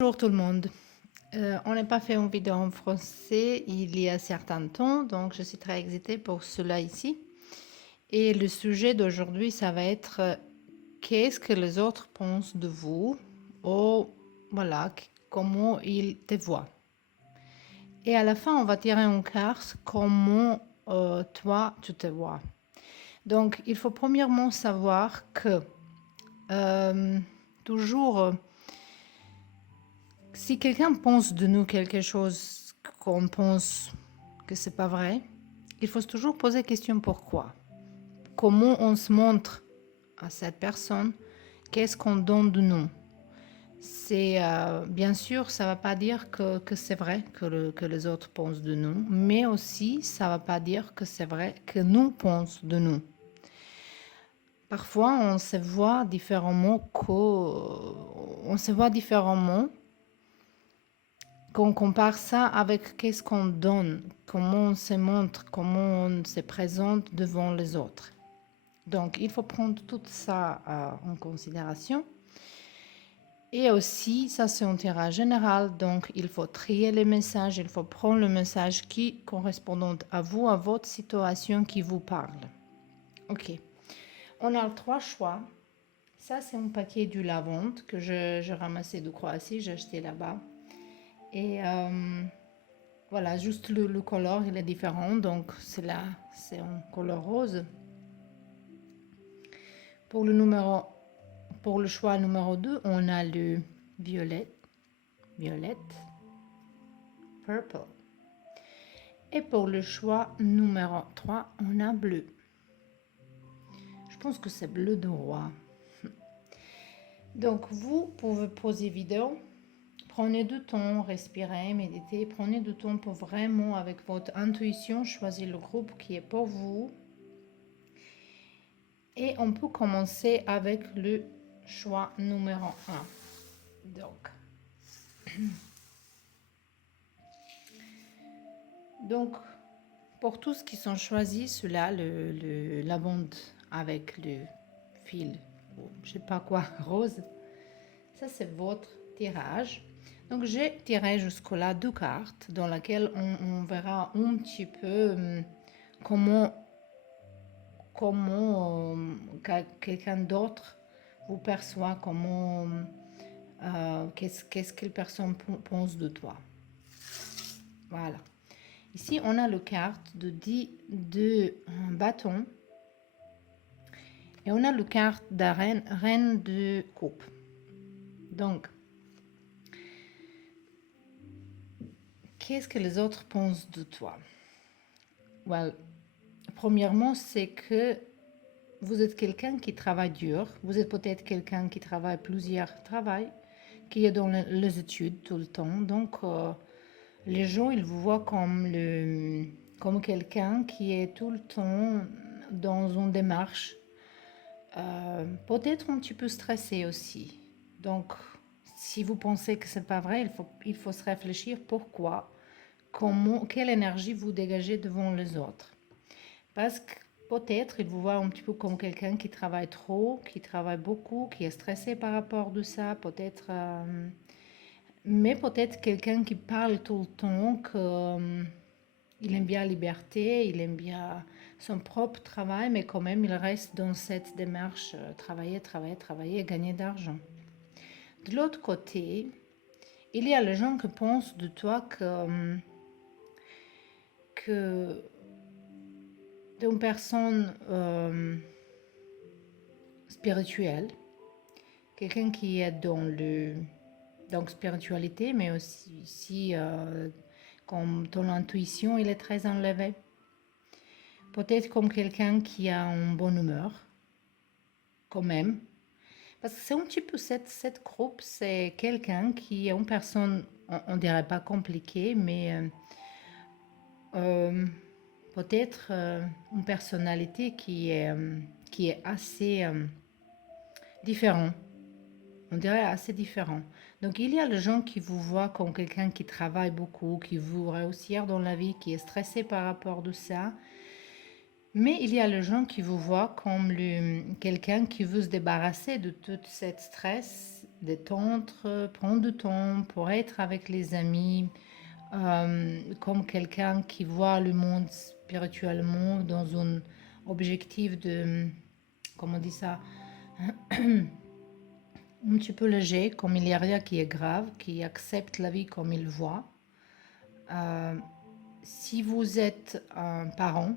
Bonjour tout le monde. On n'a pas fait une vidéo en français il y a certain temps, donc je suis très excitée pour cela ici. Et le sujet d'aujourd'hui, ça va être qu'est-ce que les autres pensent de vous ou voilà, comment ils te voient. Et à la fin, on va tirer une carte comment toi tu te vois. Donc, il faut premièrement savoir que toujours si quelqu'un pense de nous quelque chose qu'on pense que c'est pas vrai, il faut toujours poser la question pourquoi. Comment on se montre à cette personne, qu'est-ce qu'on donne de nous. C'est bien sûr, ça ne va pas dire que c'est vrai que les autres pensent de nous, mais aussi ça ne va pas dire que c'est vrai que nous pensons de nous. Parfois, on se voit différemment qu'on compare ça avec qu'est-ce qu'on donne, comment on se montre, comment on se présente devant les autres. Donc, il faut prendre tout ça en considération. Et aussi, ça c'est un tirage général, donc il faut trier les messages, il faut prendre le message qui correspond à vous, à votre situation qui vous parle. Ok, on a 3 choix. Ça c'est un paquet du lavande que je ramassais de Croatie, j'ai acheté là-bas. Et voilà, juste le couleur, il est différent. Donc, c'est un couleur rose. Pour le choix numéro 2, on a le violette, purple. Et pour le choix numéro 3, on a bleu. Je pense que c'est bleu de roi. Donc, vous pouvez poser vidéo. Prenez du temps, respirez, méditez. Prenez du temps pour vraiment, avec votre intuition, choisir le groupe qui est pour vous. Et on peut commencer avec le choix numéro 1. Donc, pour tous qui sont choisis, cela, le lavande avec le fil, je sais pas quoi, rose, ça c'est votre tirage. Donc, j'ai tiré jusque-là 2 cartes dans lesquelles on verra un petit peu comment quelqu'un d'autre vous perçoit, qu'est-ce que la personne pense de toi. Voilà. Ici, on a le carte de bâton et on a le carte de reine de coupe. Donc, qu'est-ce que les autres pensent de toi? Well, premièrement, c'est que vous êtes quelqu'un qui travaille dur. Vous êtes peut-être quelqu'un qui travaille plusieurs travails, qui est dans les études tout le temps. Donc, les gens, ils vous voient comme quelqu'un qui est tout le temps dans une démarche, peut-être un petit peu stressé aussi. Donc, si vous pensez que c'est pas vrai, il faut se réfléchir pourquoi, quelle énergie vous dégagez devant les autres. Parce que peut-être ils vous voient un petit peu comme quelqu'un qui travaille trop, qui travaille beaucoup, qui est stressé par rapport de ça, peut-être... mais peut-être quelqu'un qui parle tout le temps, qu'il aime bien la liberté, il aime bien son propre travail, mais quand même il reste dans cette démarche, travailler, gagner d'argent. De l'autre côté, il y a les gens qui pensent de toi que une personne spirituelle, quelqu'un qui est donc spiritualité, mais aussi comme ton intuition, il est très enlevé. Peut-être comme quelqu'un qui a une bonne humeur, quand même. Parce que c'est un petit peu cette groupe, c'est quelqu'un qui est une personne, on dirait pas compliquée, mais peut-être une personnalité qui est assez différente. On dirait assez différent. Donc, il y a les gens qui vous voient comme quelqu'un qui travaille beaucoup, qui veut réussir dans la vie, qui est stressé par rapport à ça. Mais il y a les gens qui vous voient comme quelqu'un qui veut se débarrasser de tout cet stress détendre, prendre du temps pour être avec les amis, comme quelqu'un qui voit le monde spirituellement dans un objectif de, comment on dit ça, un petit peu léger, comme il n'y a rien qui est grave, qui accepte la vie comme il voit. Si vous êtes un parent,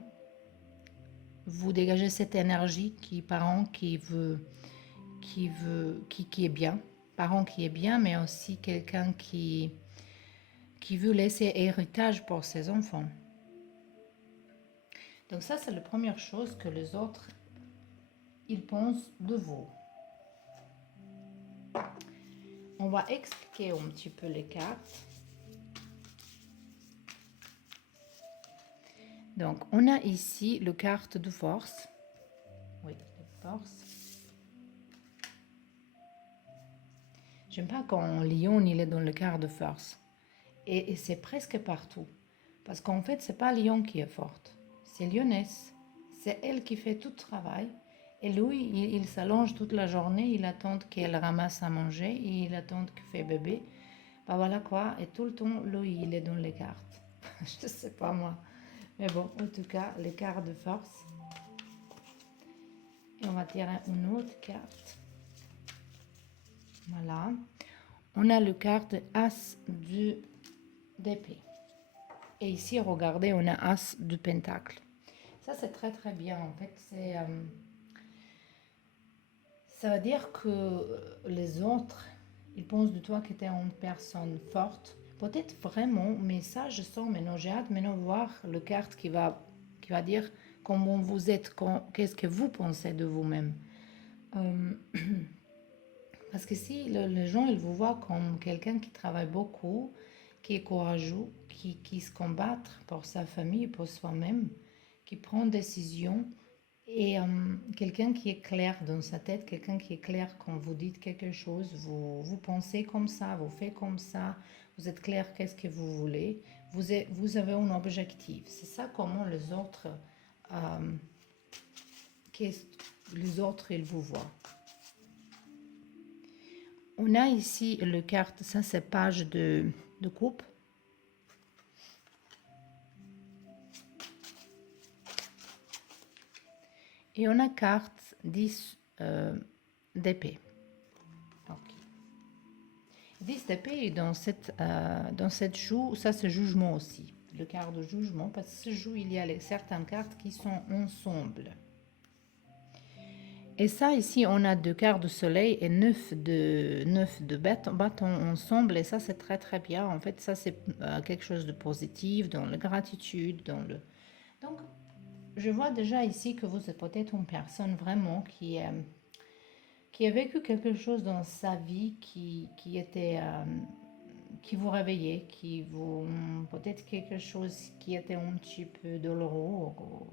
vous dégagez cette énergie parent qui est bien, parent qui est bien, mais aussi quelqu'un qui veut laisser héritage pour ses enfants. Donc ça, c'est la première chose que les autres, ils pensent de vous. On va expliquer un petit peu les cartes. Donc, on a ici le carte de force. Oui, de force. J'aime pas quand Lion, il est dans le carte de force. Et c'est presque partout. Parce qu'en fait, c'est pas Lion qui est forte. C'est Lionesse. C'est elle qui fait tout le travail. Et lui, il s'allonge toute la journée. Il attend qu'elle ramasse à manger. Et il attend qu'il fait bébé. Bah voilà quoi. Et tout le temps, lui, il est dans les cartes. Je sais pas moi. Mais bon, en tout cas, les cartes de force. Et on va tirer une autre carte. Voilà. On a le carte As d'épée. Et ici, regardez, on a As de pentacle. Ça, c'est très très bien. En fait, ça veut dire que les autres, ils pensent de toi que tu es une personne forte. Peut-être vraiment, mais ça, je sens maintenant, j'ai hâte maintenant de voir le carte qui va dire comment vous êtes, qu'est-ce que vous pensez de vous-même. Parce que si les gens, ils vous voient comme quelqu'un qui travaille beaucoup, qui est courageux, qui se combat pour sa famille, pour soi-même, qui prend des décisions, et quelqu'un qui est clair dans sa tête, quelqu'un qui est clair quand vous dites quelque chose, vous pensez comme ça, vous faites comme ça, vous êtes clair qu'est-ce que vous voulez, vous avez un objectif. C'est ça comment les autres, ils vous voient. On a ici le carte, ça c'est page de coupe. Et on a carte 10 d'épée. Okay. 10 d'épée dans cette joue, ça c'est jugement aussi. Le carte de jugement, parce que ce joue, il y a certaines cartes qui sont ensemble. Et ça, ici, on a 2 cartes de soleil et 9 de bâton ensemble. Et ça, c'est très, très bien. En fait, ça, c'est quelque chose de positif, dans la gratitude, Donc, je vois déjà ici que vous êtes peut-être une personne vraiment qui a vécu quelque chose dans sa vie qui vous réveillait, peut-être quelque chose qui était un petit peu douloureux, ou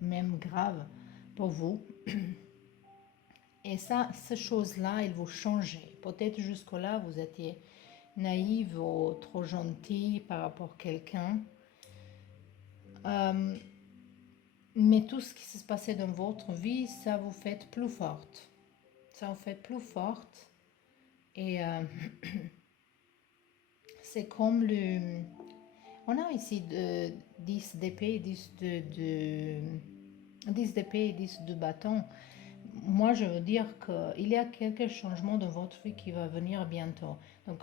même grave pour vous. Et ça, ces choses-là, elles vous changeaient. Peut-être jusque-là, vous étiez naïve ou trop gentille par rapport à quelqu'un. Mais tout ce qui se passait dans votre vie, ça vous fait plus forte. Ça vous fait plus forte. Et c'est comme le... On a ici 10 d'épée, 10 d'épée et 10 de bâton. Moi, je veux dire qu'il y a quelques changements dans votre vie qui va venir bientôt. Donc,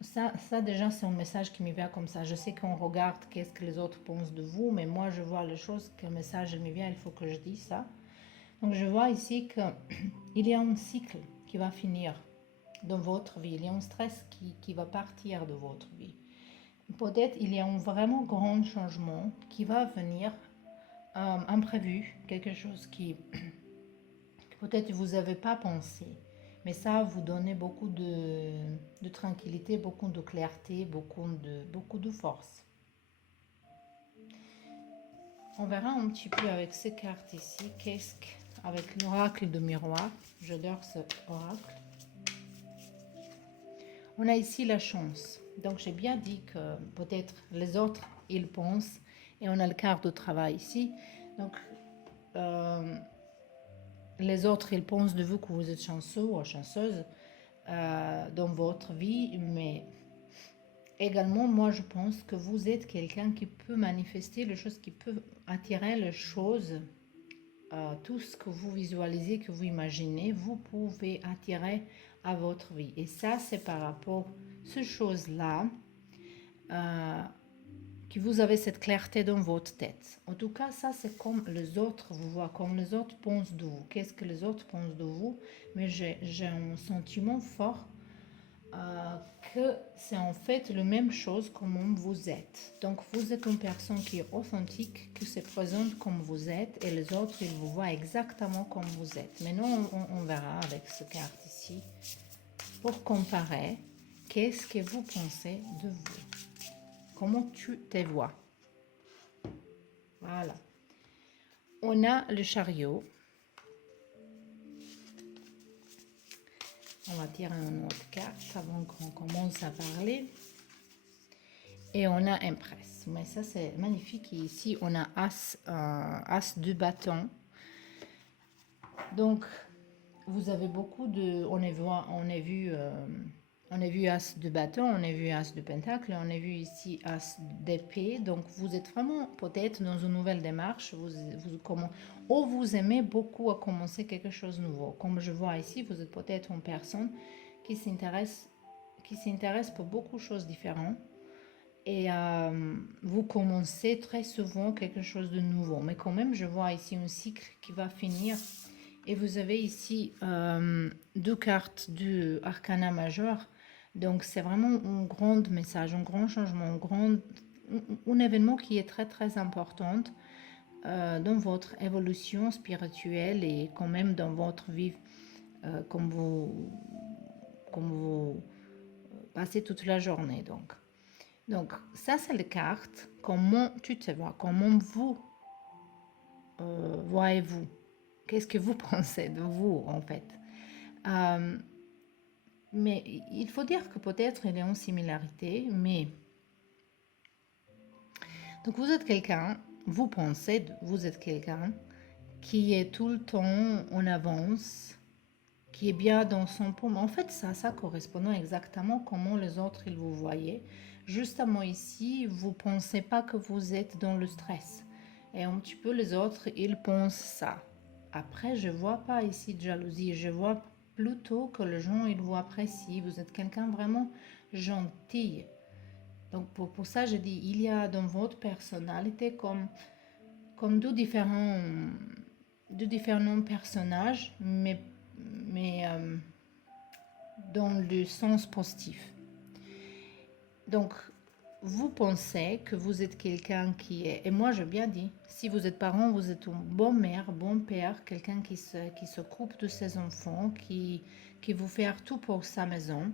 ça déjà, c'est un message qui me vient comme ça. Je sais qu'on regarde qu'est-ce que les autres pensent de vous, mais moi, je vois les choses, que le message me vient, il faut que je dise ça. Donc, je vois ici qu'il y a un cycle qui va finir dans votre vie. Il y a un stress qui va partir de votre vie. Peut-être il y a un vraiment grand changement qui va venir, imprévu, quelque chose qui peut-être vous n'avez pas pensé. Mais ça vous donne beaucoup de tranquillité, beaucoup de clarté, beaucoup de force. On verra un petit peu avec ces cartes ici, avec l'oracle de miroir. J'adore ce oracle. On a ici la chance. Donc j'ai bien dit que peut-être les autres, ils pensent. Et on a le quart de travail ici. Donc les autres, ils pensent de vous que vous êtes chanceux ou chanceuse. dans votre vie, mais également, moi, je pense que vous êtes quelqu'un qui peut manifester les choses, qui peut attirer les choses, tout ce que vous visualisez, que vous imaginez, vous pouvez attirer à votre vie. Et ça, c'est par rapport à ces choses-là, que vous avez cette clarté dans votre tête. En tout cas, ça, c'est comme les autres vous voient, comme les autres pensent de vous. Qu'est-ce que les autres pensent de vous? Mais j'ai un sentiment fort que c'est en fait la même chose comme vous êtes. Donc, vous êtes une personne qui est authentique, qui se présente comme vous êtes, et les autres, ils vous voient exactement comme vous êtes. Maintenant, on verra avec ce carte ici, pour comparer, qu'est-ce que vous pensez de vous? Comment tu te vois? Voilà. On a le chariot. On va tirer une autre carte avant qu'on commence à parler. Et on a un presse. Mais ça, c'est magnifique. Et ici, on a as de bâton. Donc, vous avez beaucoup de... On a vu as de bâton, on a vu as de pentacle, on a vu ici as d'épée. Donc, vous êtes vraiment peut-être dans une nouvelle démarche. Ou vous aimez beaucoup à commencer quelque chose de nouveau. Comme je vois ici, vous êtes peut-être une personne qui s'intéresse pour beaucoup de choses différentes. Et vous commencez très souvent quelque chose de nouveau. Mais quand même, je vois ici un cycle qui va finir. Et vous avez ici deux cartes du Arcana majeur. Donc, c'est vraiment un grand message, un grand changement, un événement qui est très, très important dans votre évolution spirituelle et quand même dans votre vie, comme vous passez toute la journée. Donc ça, c'est les cartes. Comment tu te vois? Comment vous voyez-vous? Qu'est-ce que vous pensez de vous, en fait? Mais il faut dire que peut-être il y a une similarité, mais... Donc vous êtes quelqu'un, vous êtes quelqu'un qui est tout le temps en avance, qui est bien dans son paume. En fait, ça correspond exactement comment les autres, ils vous voyaient. Justement ici, vous pensez pas que vous êtes dans le stress. Et un petit peu les autres, ils pensent ça. Après, je vois pas ici de jalousie. Je vois plutôt que les gens, ils vous apprécient. Vous êtes quelqu'un vraiment gentil. Donc, pour ça, je dis, il y a dans votre personnalité comme deux différents personnages, mais dans le sens positif. Donc, vous pensez que vous êtes quelqu'un qui est... Et moi, j'ai bien dit, si vous êtes parent, vous êtes une bonne mère, bon père, quelqu'un qui s'occupe de ses enfants, qui vous fait tout pour sa maison.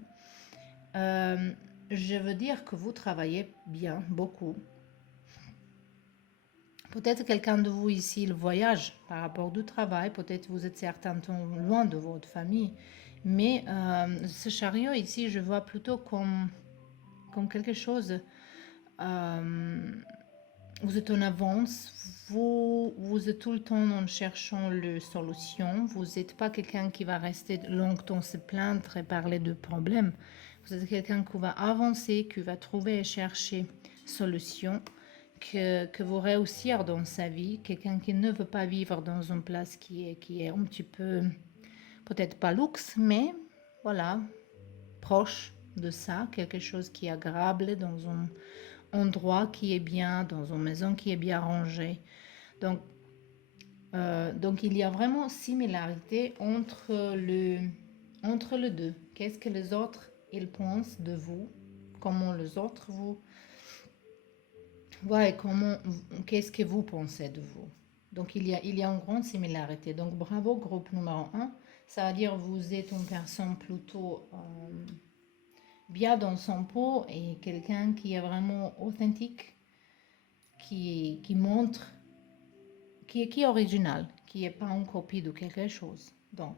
Je veux dire que vous travaillez bien, beaucoup. Peut-être quelqu'un de vous ici, il voyage par rapport du travail. Peut-être vous êtes certains temps loin de votre famille. Mais ce chariot ici, je vois plutôt comme quelque chose... vous êtes en avance, vous êtes tout le temps en cherchant la solution. Vous n'êtes pas quelqu'un qui va rester longtemps se plaindre et parler de problèmes. Vous êtes quelqu'un qui va avancer, qui va trouver et chercher solution, que vous réussir dans sa vie. Quelqu'un qui ne veut pas vivre dans une place qui est un petit peu, peut-être pas luxe, mais voilà, proche de ça, quelque chose qui est agréable dans un endroit qui est bien, dans une maison qui est bien rangée. Donc il y a vraiment similarité entre les deux. Qu'est-ce que les autres ils pensent de vous, comment les autres vous voient, qu'est-ce que vous pensez de vous. Donc il y a une grande similarité. Donc bravo groupe numéro 1. Ça veut dire vous êtes une personne plutôt bien dans son pot et quelqu'un qui est vraiment authentique, qui montre, qui est original, qui n'est pas une copie de quelque chose. Donc,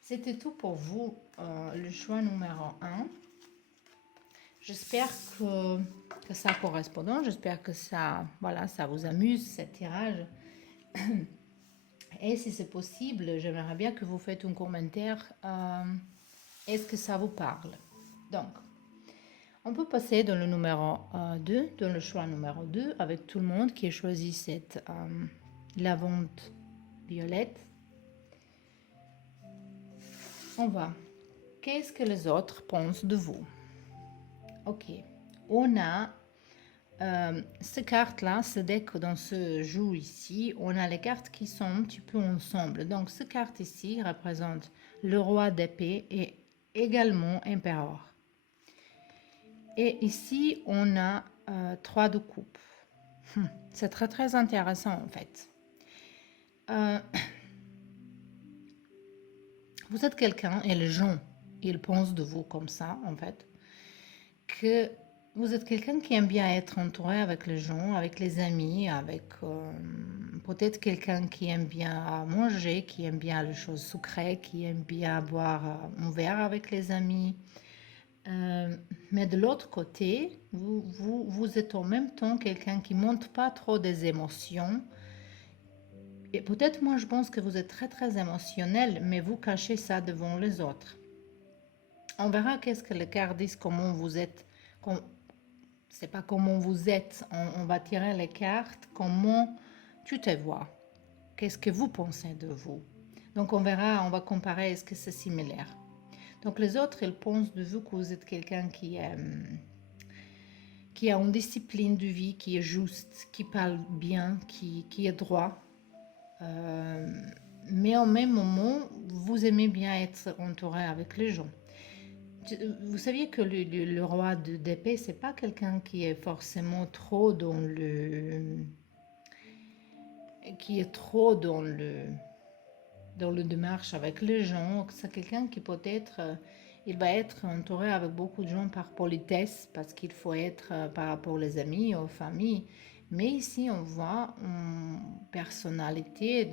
c'était tout pour vous, le choix numéro 1. J'espère que ça correspond. J'espère que ça vous amuse, ce tirage. Et si c'est possible, j'aimerais bien que vous faites un commentaire Est-ce que ça vous parle? Donc, on peut passer dans le numéro 2, dans le choix numéro 2, avec tout le monde qui a choisi cette lavande violette. On va. Qu'est-ce que les autres pensent de vous? Ok. On a ces cartes-là, ce deck dans ce jeu ici, on a les cartes qui sont un petit peu ensemble. Donc, cette carte ici représente le roi d'épée et également empereur. Et ici, on a 3 de coupe. C'est très, très intéressant en fait. Vous êtes quelqu'un et les gens, ils pensent de vous comme ça en fait, que vous êtes quelqu'un qui aime bien être entouré avec les gens, avec les amis, avec peut-être quelqu'un qui aime bien manger, qui aime bien les choses sucrées, qui aime bien boire un verre avec les amis. Mais de l'autre côté, vous êtes en même temps quelqu'un qui ne montre pas trop des émotions. Et peut-être moi je pense que vous êtes très très émotionnel, mais vous cachez ça devant les autres. On verra qu'est-ce que les cartes disent, comment vous êtes. C'est pas comment vous êtes, on va tirer les cartes, comment tu te vois. Qu'est-ce que vous pensez de vous? Donc on verra, on va comparer, est-ce que c'est similaire. Donc les autres, ils pensent de vous que vous êtes quelqu'un qui a une discipline de vie, qui est juste, qui parle bien, qui est droit. Mais en même moment, vous aimez bien être entouré avec les gens. Vous saviez que le roi d'épée, c'est pas quelqu'un qui est forcément trop dans le démarche avec les gens. C'est quelqu'un qui peut-être, il va être entouré avec beaucoup de gens par politesse, parce qu'il faut être par rapport aux amis, aux familles. Mais ici, on voit une personnalité,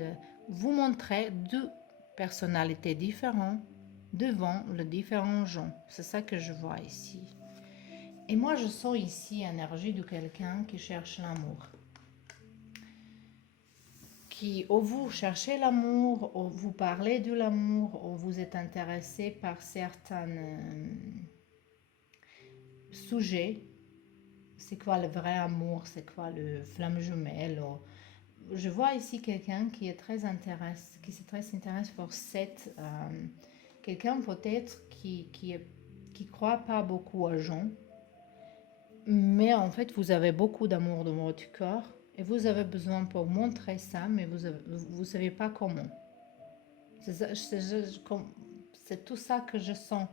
vous montrer deux personnalités différentes devant les différents gens. C'est ça que je vois ici. Et moi, je sens ici l'énergie de quelqu'un qui cherche l'amour. Ou vous cherchez l'amour, ou vous parlez de l'amour, ou vous êtes intéressé par certains sujets. C'est quoi le vrai amour? C'est quoi le flamme jumelle? Je vois ici quelqu'un qui est très intéressé, qui se très intéresse pour cette... quelqu'un peut-être qui croit pas beaucoup aux gens, mais en fait vous avez beaucoup d'amour dans votre cœur et vous avez besoin pour montrer ça, mais vous savez pas comment. C'est tout ça que je sens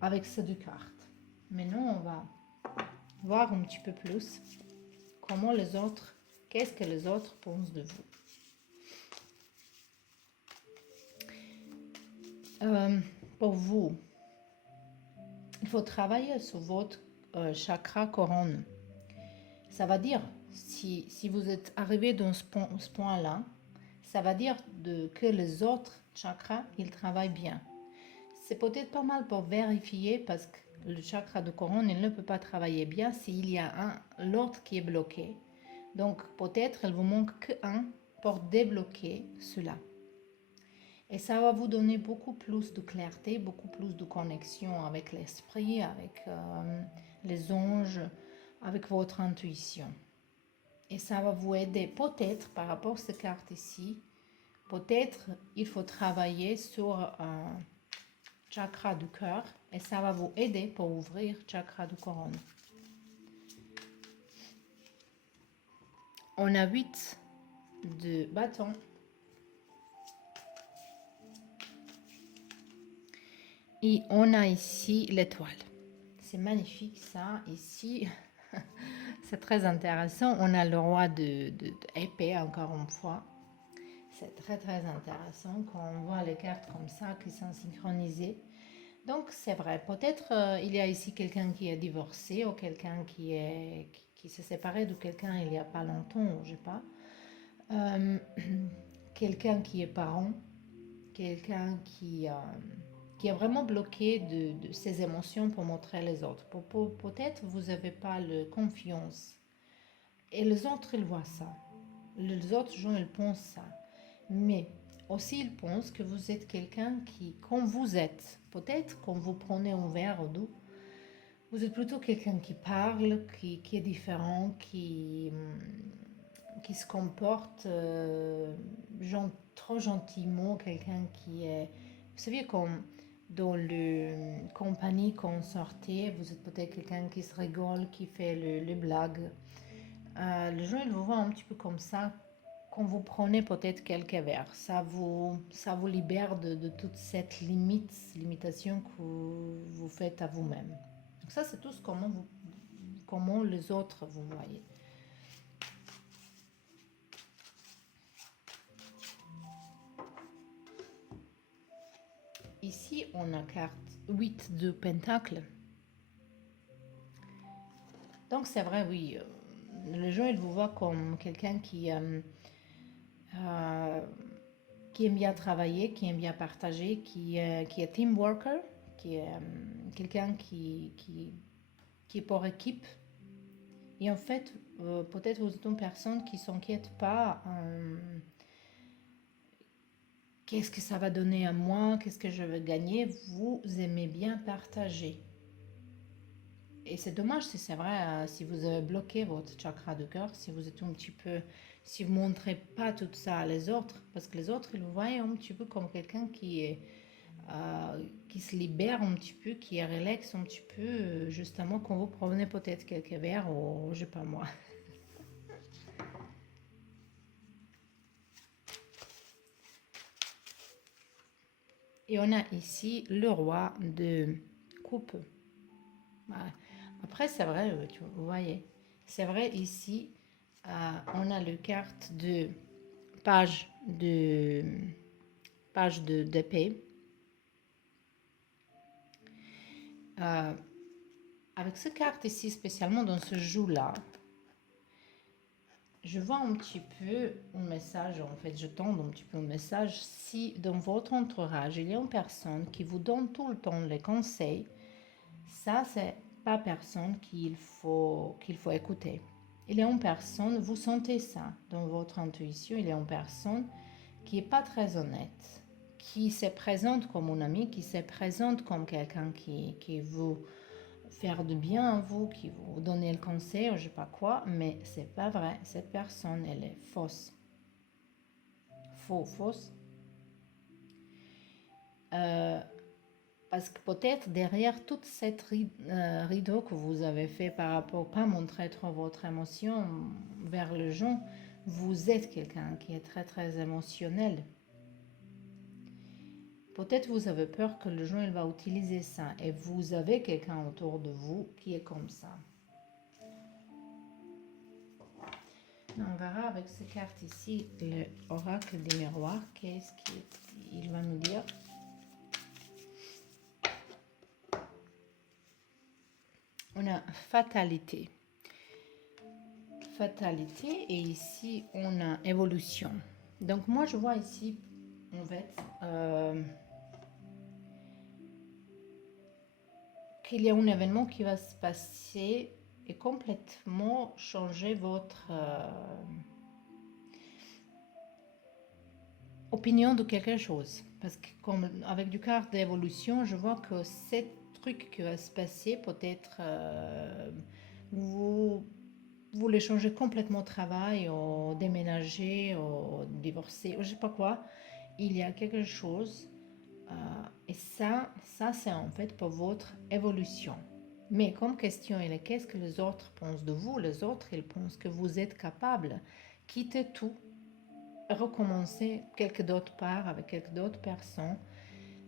avec ces deux cartes. Maintenant on va voir un petit peu plus comment les autres, qu'est-ce que les autres pensent de vous. Pour vous, il faut travailler sur votre chakra couronne. Ça va dire, si vous êtes arrivé dans ce point-là, ça va dire que les autres chakras, ils travaillent bien. C'est peut-être pas mal pour vérifier, parce que le chakra de couronne, il ne peut pas travailler bien s'il y a l'autre qui est bloqué. Donc peut-être il vous manque qu'un pour débloquer cela. Et ça va vous donner beaucoup plus de clarté, beaucoup plus de connexion avec l'esprit, avec les anges, avec votre intuition. Et ça va vous aider peut-être par rapport à cette carte ici. Peut-être il faut travailler sur un chakra du cœur et ça va vous aider pour ouvrir le chakra du couronne. On a 8 de bâtons. Et on a ici l'étoile. C'est magnifique ça, ici. C'est très intéressant. On a le roi d'épée, encore une fois. C'est très très intéressant quand on voit les cartes comme ça qui sont synchronisées. Donc c'est vrai, peut-être il y a ici quelqu'un qui est divorcé ou quelqu'un qui s'est séparé de quelqu'un il n'y a pas longtemps, je sais pas. Quelqu'un qui est parent, quelqu'un qui est vraiment bloqué de ses émotions pour montrer les autres. Peut-être vous n'avez pas la confiance. Et les autres, ils voient ça. Les autres gens, ils pensent ça. Mais aussi, il pense que vous êtes quelqu'un qui, quand vous êtes, peut-être quand vous prenez un verre d'eau, vous êtes plutôt quelqu'un qui parle, qui est différent, qui se comporte trop gentiment, quelqu'un qui est... Vous savez, comme dans le compagnie quand on sortait, vous êtes peut-être quelqu'un qui se rigole, qui fait le blague. Les gens, ils vous voient un petit peu comme ça quand vous prenez peut-être quelques verres. Ça vous libère de toute cette limitation que vous faites à vous-même. Donc ça, c'est tout ce comment les autres vous voyez. Ici, on a carte 8 de Pentacle. Donc c'est vrai, oui, les gens, ils vous voient comme quelqu'un qui aime bien travailler, qui aime bien partager, qui est team worker, qui est quelqu'un qui est pour équipe. Et en fait, peut-être vous êtes une personne qui ne s'inquiète pas qu'est-ce que ça va donner à moi, qu'est-ce que je vais gagner. Vous aimez bien partager. Et c'est dommage si c'est vrai, si vous avez bloqué votre chakra de cœur, si vous êtes un petit peu, si vous ne montrez pas tout ça à les autres, parce que les autres, ils vous voient un petit peu comme quelqu'un qui se libère un petit peu, qui est relax un petit peu, justement quand vous promenez peut-être quelques verres ou je sais pas moi. Et on a ici le roi de coupe. Après, c'est vrai, vous voyez, c'est vrai ici, on a le carte de page de d'épée. Avec ce carte ici, spécialement dans ce jour-là, je vois un petit peu un message, en fait, je tends un petit peu un message. Si dans votre entourage, il y a une personne qui vous donne tout le temps les conseils, ça, c'est pas personne qu'il faut écouter. Il y a une personne, vous sentez ça dans votre intuition, il y a une personne qui n'est pas très honnête, qui se présente comme un ami, qui se présente comme quelqu'un qui veut faire du bien à vous, qui vous donner le conseil, ou je sais pas quoi, mais c'est pas vrai. Cette personne, elle est fausse. Fausse. Parce que peut-être derrière toute cette rideau que vous avez fait par rapport, pas montrer trop votre émotion vers le gens, vous êtes quelqu'un qui est très très émotionnel. Peut-être vous avez peur que le gens il va utiliser ça et vous avez quelqu'un autour de vous qui est comme ça. On verra avec ces cartes ici, le oracle des miroirs, qu'est-ce qu'il va nous dire. On a fatalité. Fatalité et ici on a évolution. Donc moi je vois ici en fait qu'il y a un événement qui va se passer et complètement changer votre opinion de quelque chose. Parce que comme avec du carte d'évolution, je vois que ce truc qui va se passer, peut-être vous voulez changer complètement de travail, ou déménager, ou divorcer, ou je sais pas quoi. Il y a quelque chose. Et ça c'est en fait pour votre évolution. Mais comme question, il est qu'est-ce que les autres pensent de vous? Les autres, ils pensent que vous êtes capable. Quittez tout, recommencer quelque d'autre part avec quelques d'autres personnes.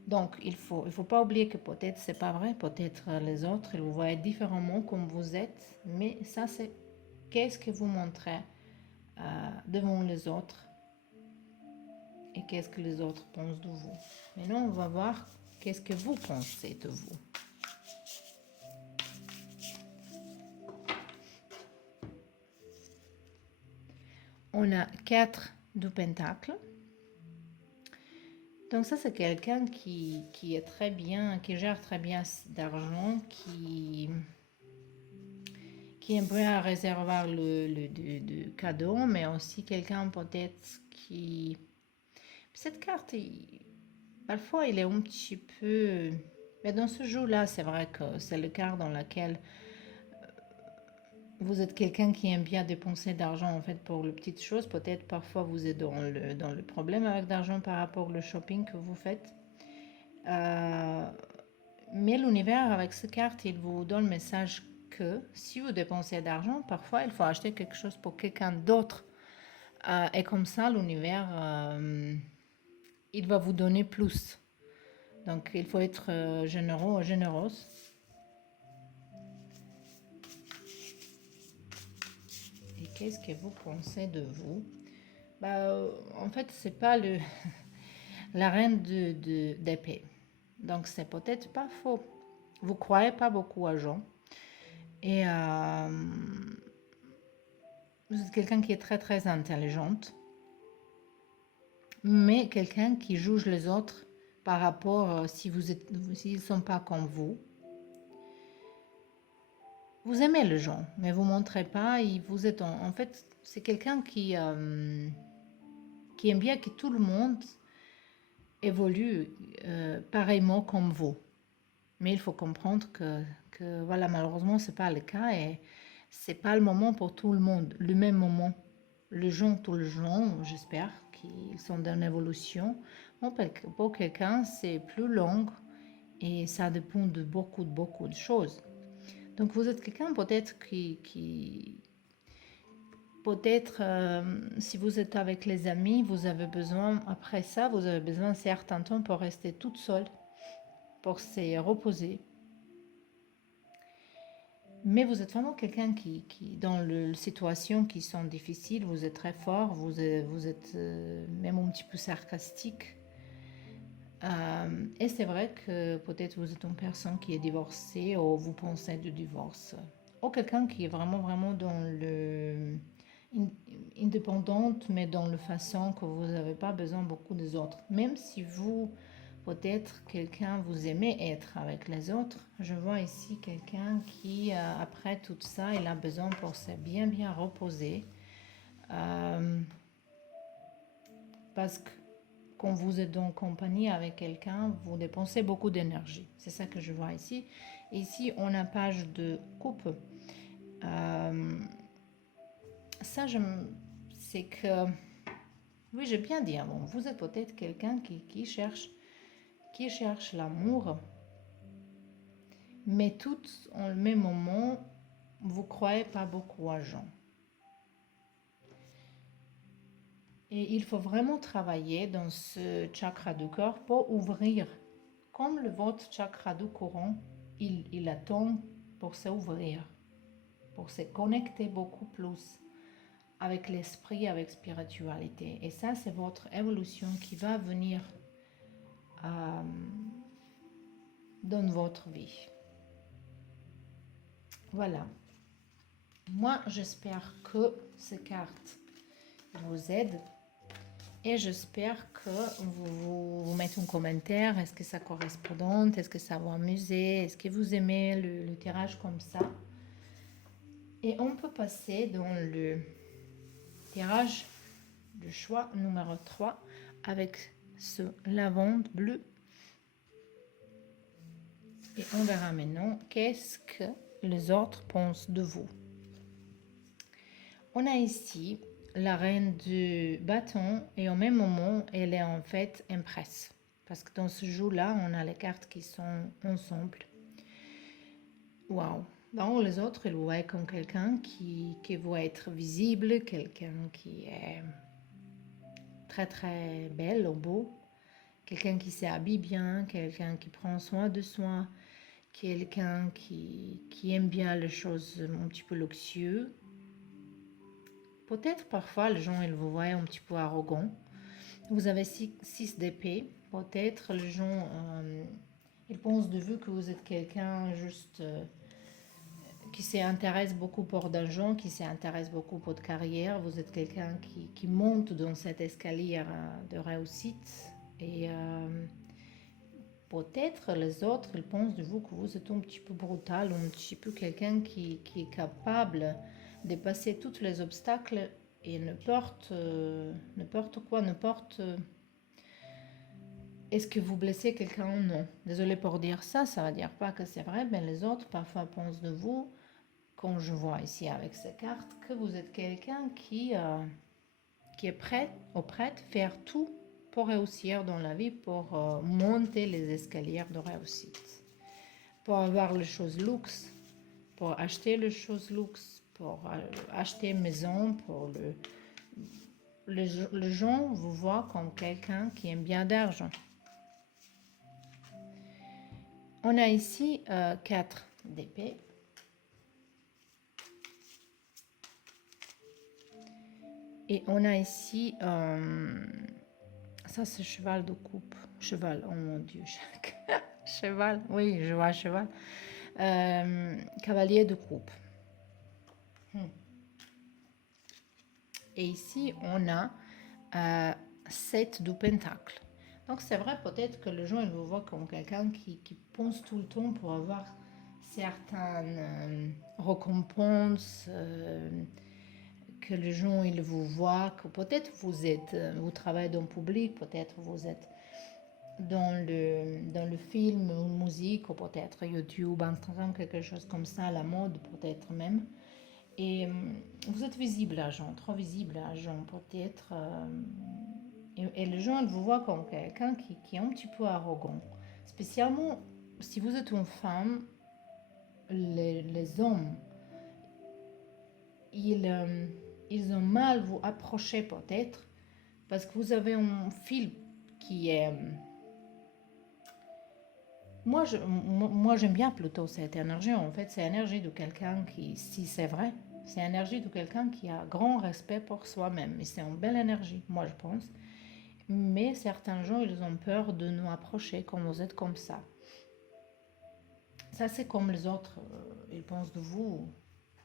Donc, il faut pas oublier que peut-être c'est pas vrai, peut-être les autres, ils vous voient différemment comme vous êtes, mais ça c'est qu'est-ce que vous montrez devant les autres et qu'est-ce que les autres pensent de vous. Maintenant, on va voir qu'est-ce que vous pensez de vous. On a 4 de Pentacle. Donc ça, c'est quelqu'un qui est très bien, qui gère très bien d'argent, qui aime bien réservoir le cadeau, mais aussi quelqu'un peut-être qui... Cette carte, parfois, il est un petit peu... Mais dans ce jeu-là, c'est vrai que c'est le cas dans lequel vous êtes quelqu'un qui aime bien dépenser d'argent en fait pour les petites choses. Peut-être parfois vous êtes dans le problème avec l'argent par rapport au shopping que vous faites. Euh, mais l'univers, avec cette carte, il vous donne le message que si vous dépensez d'argent, parfois il faut acheter quelque chose pour quelqu'un d'autre. Et comme ça, l'univers, il va vous donner plus. Donc, il faut être généreux ou généreuse. Et qu'est-ce que vous pensez de vous? En fait, c'est pas la reine d'épée. Donc, c'est peut-être pas faux. Vous croyez pas beaucoup à gens. Et vous êtes quelqu'un qui est très, très intelligente. Mais quelqu'un qui juge les autres par rapport s'ils ne sont pas comme vous. Vous aimez les gens, mais vous ne montrez pas. Et vous êtes en fait, c'est quelqu'un qui aime bien que tout le monde évolue pareillement comme vous. Mais il faut comprendre que voilà, malheureusement, ce n'est pas le cas et ce n'est pas le moment pour tout le monde, le même moment. Tous les gens, j'espère qu'ils sont dans l'évolution. Bon, pour quelqu'un, c'est plus long et ça dépend de beaucoup de choses. Donc, vous êtes quelqu'un peut-être peut-être, si vous êtes avec les amis, vous avez besoin, après ça, vous avez besoin d'un certain temps pour rester toute seule, pour se reposer. Mais vous êtes vraiment quelqu'un qui dans les situations qui sont difficiles, vous êtes très fort, vous êtes même un petit peu sarcastique. Et c'est vrai que peut-être vous êtes une personne qui est divorcée ou vous pensez du divorce. Ou quelqu'un qui est vraiment dans le indépendante, mais dans la façon que vous n'avez pas besoin beaucoup des autres. Même si vous, peut-être quelqu'un, vous aimez être avec les autres, je vois ici quelqu'un qui, après tout ça, il a besoin pour se bien reposer. Parce que quand vous êtes en compagnie avec quelqu'un, vous dépensez beaucoup d'énergie. C'est ça que je vois ici. Ici, on a page de coupe. Ça, c'est que, oui, j'ai bien dit, bon, vous êtes peut-être quelqu'un qui cherche l'amour, mais tout en le même moment, vous croyez pas beaucoup à gens. Et il faut vraiment travailler dans ce chakra du corps pour ouvrir. Comme votre chakra du courant, il attend pour s'ouvrir, pour se connecter beaucoup plus avec l'esprit, avec spiritualité. Et ça, c'est votre évolution qui va venir dans votre vie. Voilà. Moi, j'espère que ces cartes vous aident. Et j'espère que vous mettez un commentaire. Est-ce que ça correspond? Est-ce que ça vous amuse? Est-ce que vous aimez le tirage comme ça? Et on peut passer dans le tirage de choix numéro 3 avec ce lavande bleu. Et on verra maintenant qu'est-ce que les autres pensent de vous. On a ici la reine du bâton et au même moment, elle est en fait impresse. Parce que dans ce jeu-là, on a les cartes qui sont ensemble. Waouh! Dans les autres, ils voient comme quelqu'un qui va être visible, quelqu'un qui est très très belle ou beau, quelqu'un qui s'habille bien, quelqu'un qui prend soin de soi, quelqu'un qui aime bien les choses un petit peu luxueuses. Peut-être parfois les gens ils vous voient un petit peu arrogant. Vous avez 6 d'épée. Peut-être les gens ils pensent de vous que vous êtes quelqu'un juste qui s'intéresse beaucoup pour d'argent, qui s'intéresse beaucoup pour de carrière. Vous êtes quelqu'un qui monte dans cet escalier de réussite. Et peut-être les autres ils pensent de vous que vous êtes un petit peu brutal, un petit peu quelqu'un qui est capable dépasser tous les obstacles et ne porte est-ce que vous blessez quelqu'un ou non? Désolée pour dire ça, ça va dire pas que c'est vrai, mais les autres parfois pensent de vous, comme je vois ici avec ces cartes, que vous êtes quelqu'un qui est prêt ou prête à faire tout pour réussir dans la vie, pour monter les escaliers de réussite, pour avoir les choses luxe, pour acheter les choses luxe, pour acheter une maison, pour les gens vous voient comme quelqu'un qui aime bien d'argent. On a ici 4 d'épée. Et on a ici, ça c'est cheval de coupe. Cheval, oh mon Dieu, cheval, oui, je vois cheval. Cavalier de coupe. Et ici, on a 7 de pentacle. Donc c'est vrai peut-être que les gens ils vous voient comme quelqu'un qui pense tout le temps pour avoir certaines récompenses, que les gens ils vous voient, que peut-être vous travaillez dans le public, peut-être vous êtes dans le film ou musique, ou peut-être YouTube, Instagram, quelque chose comme ça, la mode peut-être même. Et vous êtes visible à gens, trop visible à gens peut-être. Et les gens vous voient comme quelqu'un qui est un petit peu arrogant. Spécialement si vous êtes une femme, les hommes, ils ont mal vous approcher peut-être parce que vous avez un fil qui est... Moi, j'aime bien plutôt cette énergie. En fait, c'est l'énergie de quelqu'un qui, si c'est vrai, c'est l'énergie de quelqu'un qui a grand respect pour soi-même. Et c'est une belle énergie, moi, je pense. Mais certains gens, ils ont peur de nous approcher quand vous êtes comme ça. Ça, c'est comme les autres, ils pensent de vous.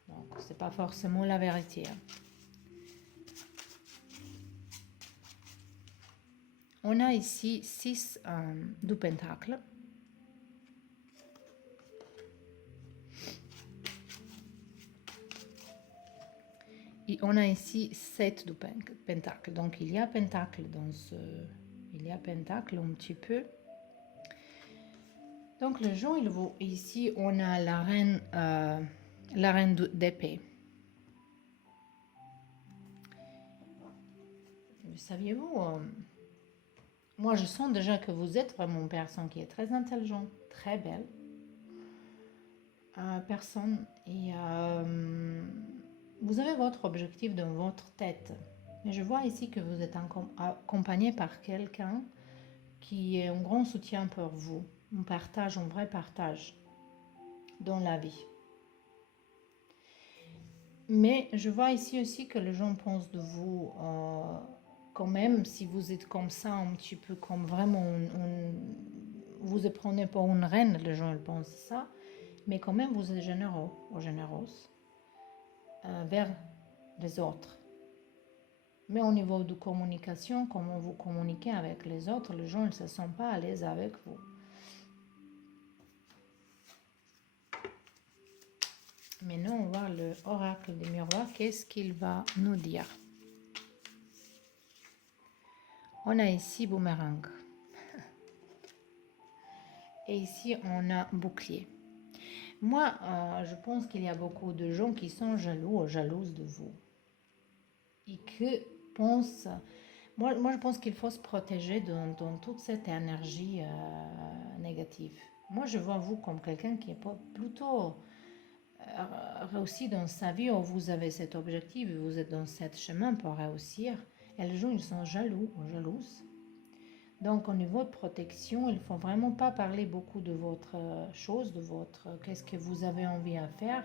Donc, c'est pas forcément la vérité. On a ici 6 de pentacle. Et on a ici 7 de pentacle. Donc, il y a pentacle dans ce... Il y a pentacle un petit peu. Donc, les gens, ils vont... Ici, on a la reine d'épée. Saviez-vous, moi, je sens déjà que vous êtes vraiment une personne qui est très intelligente, très belle. Personne. Et vous avez votre objectif dans votre tête. Mais je vois ici que vous êtes accompagné par quelqu'un qui est un grand soutien pour vous. Un partage, un vrai partage dans la vie. Mais je vois ici aussi que les gens pensent de vous quand même, si vous êtes comme ça, un petit peu comme vraiment, vous vous prenez pour une reine, les gens ils pensent ça. Mais quand même, vous êtes généreux ou généreuse vers les autres. Mais au niveau de communication, comment vous communiquez avec les autres, les gens ne se sentent pas à l'aise avec vous. Maintenant, on va voir l'oracle des miroirs. Qu'est-ce qu'il va nous dire? On a ici boomerang. Et ici, on a bouclier. Moi, je pense qu'il y a beaucoup de gens qui sont jaloux ou jalouses de vous. Et que pensent... Moi, je pense qu'il faut se protéger dans toute cette énergie négative. Moi, je vois vous comme quelqu'un qui est plutôt réussi dans sa vie, où vous avez cet objectif, vous êtes dans ce chemin pour réussir. Et les gens, ils sont jaloux ou jalouses. Donc, au niveau de protection, il ne faut vraiment pas parler beaucoup de votre chose, de votre qu'est-ce que vous avez envie à faire.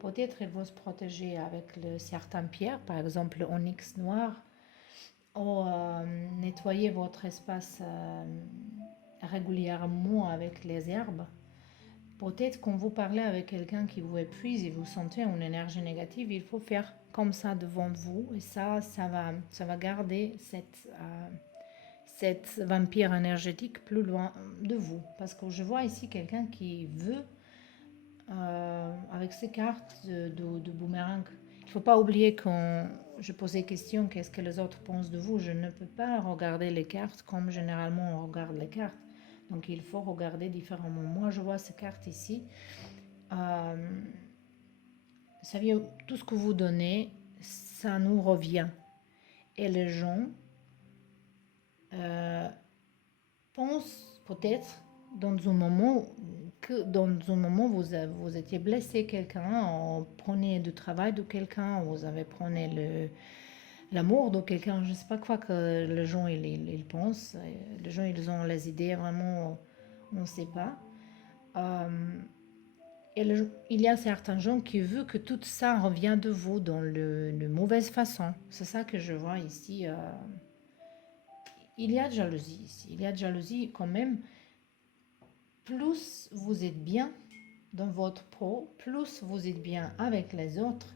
Peut-être il faut se protéger avec certaines pierres, par exemple le onyx noir, ou nettoyer votre espace régulièrement avec les herbes. Peut-être quand vous parlez avec quelqu'un qui vous épuise et vous sentez une énergie négative, il faut faire comme ça devant vous. Et ça va garder cette vampire énergétique plus loin de vous. Parce que je vois ici quelqu'un qui veut, avec ces cartes de boomerang, il ne faut pas oublier qu'on je posais question, qu'est-ce que les autres pensent de vous? Je ne peux pas regarder les cartes comme généralement on regarde les cartes. Donc il faut regarder différemment. Moi, je vois ces cartes ici. Ça vient, tout ce que vous donnez, ça nous revient. Et les gens pensent peut-être dans un moment vous étiez blessé quelqu'un, on prenait du travail de quelqu'un, vous avez prenez l'amour de quelqu'un, je ne sais pas quoi que les gens ils pensent. Les gens ils ont les idées vraiment, on ne sait pas. Et il y a certains gens qui veulent que tout ça revient de vous dans de mauvaise façon. C'est ça que je vois ici. Il y a de jalousie ici. Il y a de jalousie quand même. Plus vous êtes bien dans votre peau, plus vous êtes bien avec les autres.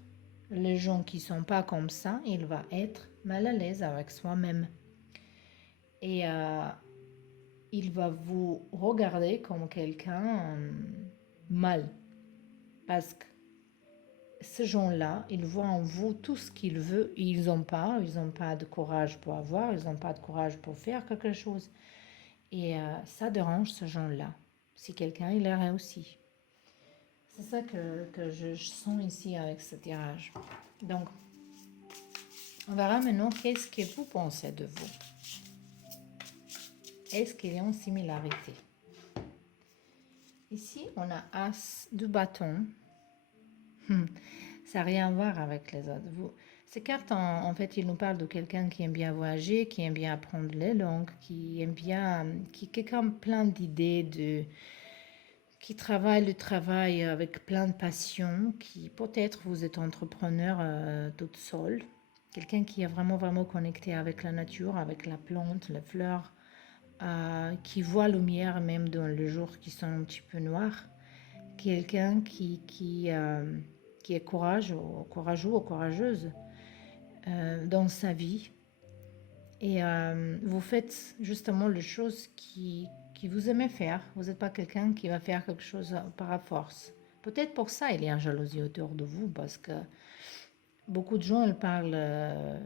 Les gens qui ne sont pas comme ça, il va être mal à l'aise avec soi-même. Et il va vous regarder comme quelqu'un mal. Parce que ces gens-là, ils voient en vous tout ce qu'ils veulent. Ils n'ont pas de courage pour avoir, ils n'ont pas de courage pour faire quelque chose. Et ça dérange ces gens-là. Si quelqu'un, il est réussi. C'est ça que je sens ici avec ce tirage. Donc, on verra maintenant qu'est-ce que vous pensez de vous. Est-ce qu'il y a une similarité? Ici, on a As de bâton. Ça n'a rien à voir avec les autres. Ces cartes, en fait, ils nous parlent de quelqu'un qui aime bien voyager, qui aime bien apprendre les langues, qui aime bien, qui est quelqu'un plein d'idées, qui travaille le travail avec plein de passion, qui peut-être vous êtes entrepreneur toute seule, quelqu'un qui est vraiment, vraiment connecté avec la nature, avec la plante, les fleurs, qui voit la lumière même dans les jours qui sont un petit peu noirs, quelqu'un qui est courageux ou courageuse dans sa vie. Et vous faites justement les choses qui vous aimez faire. Vous n'êtes pas quelqu'un qui va faire quelque chose par la force. Peut-être pour ça il y a une jalousie autour de vous, parce que beaucoup de gens ils parlent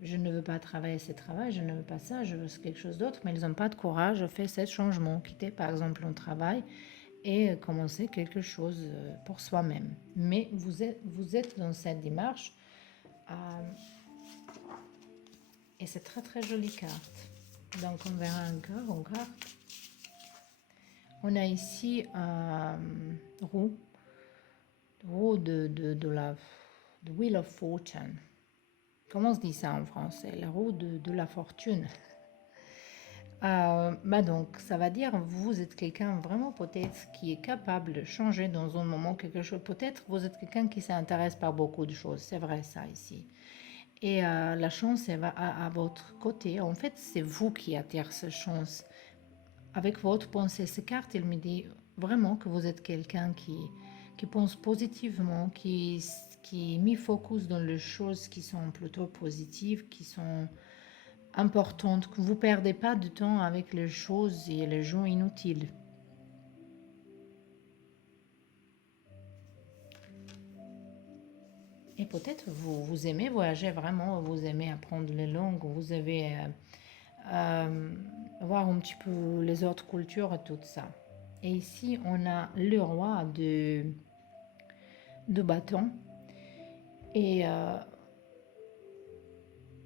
je ne veux pas travailler ce travail, je ne veux pas ça, je veux quelque chose d'autre, mais ils n'ont pas de courage de faire ce changement, quitter par exemple un travail et commencer quelque chose pour soi-même. Mais vous êtes dans cette démarche et c'est très très jolie carte. Donc on verra encore une carte. On a ici roue de la Wheel of Fortune. Comment on se dit ça en français? La roue de la fortune. Donc, ça va dire vous êtes quelqu'un vraiment peut-être qui est capable de changer dans un moment quelque chose. Peut-être vous êtes quelqu'un qui s'intéresse par beaucoup de choses. C'est vrai ça ici. Et la chance, elle va à votre côté. En fait, c'est vous qui attirez cette chance. Avec votre pensée, ces cartes, il me dit vraiment que vous êtes quelqu'un qui pense positivement, qui met focus dans les choses qui sont plutôt positives, qui sont importante, que vous ne perdez pas de temps avec les choses et les gens inutiles. Et peut-être vous aimez voyager vraiment, vous aimez apprendre les langues, vous aimez voir un petit peu les autres cultures et tout ça. Et ici, on a le roi de bâton. Et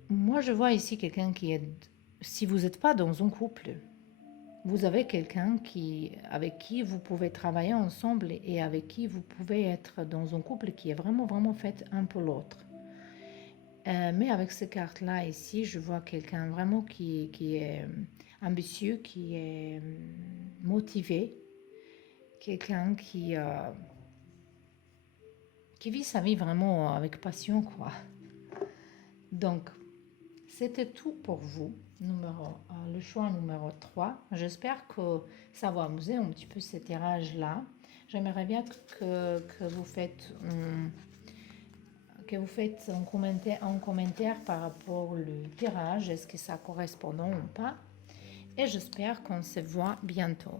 moi, je vois ici quelqu'un qui est... Si vous n'êtes pas dans un couple, vous avez quelqu'un avec qui vous pouvez travailler ensemble et avec qui vous pouvez être dans un couple qui est vraiment, vraiment fait un pour l'autre. Mais avec ces cartes-là ici, je vois quelqu'un vraiment qui est ambitieux, qui est motivé, quelqu'un qui vit sa vie vraiment avec passion, quoi. Donc, c'était tout pour vous, le choix numéro 3. J'espère que ça va amuser un petit peu ce tirage-là. J'aimerais bien que vous faites un commentaire par rapport au tirage, est-ce que ça correspond ou pas. Et j'espère qu'on se voit bientôt.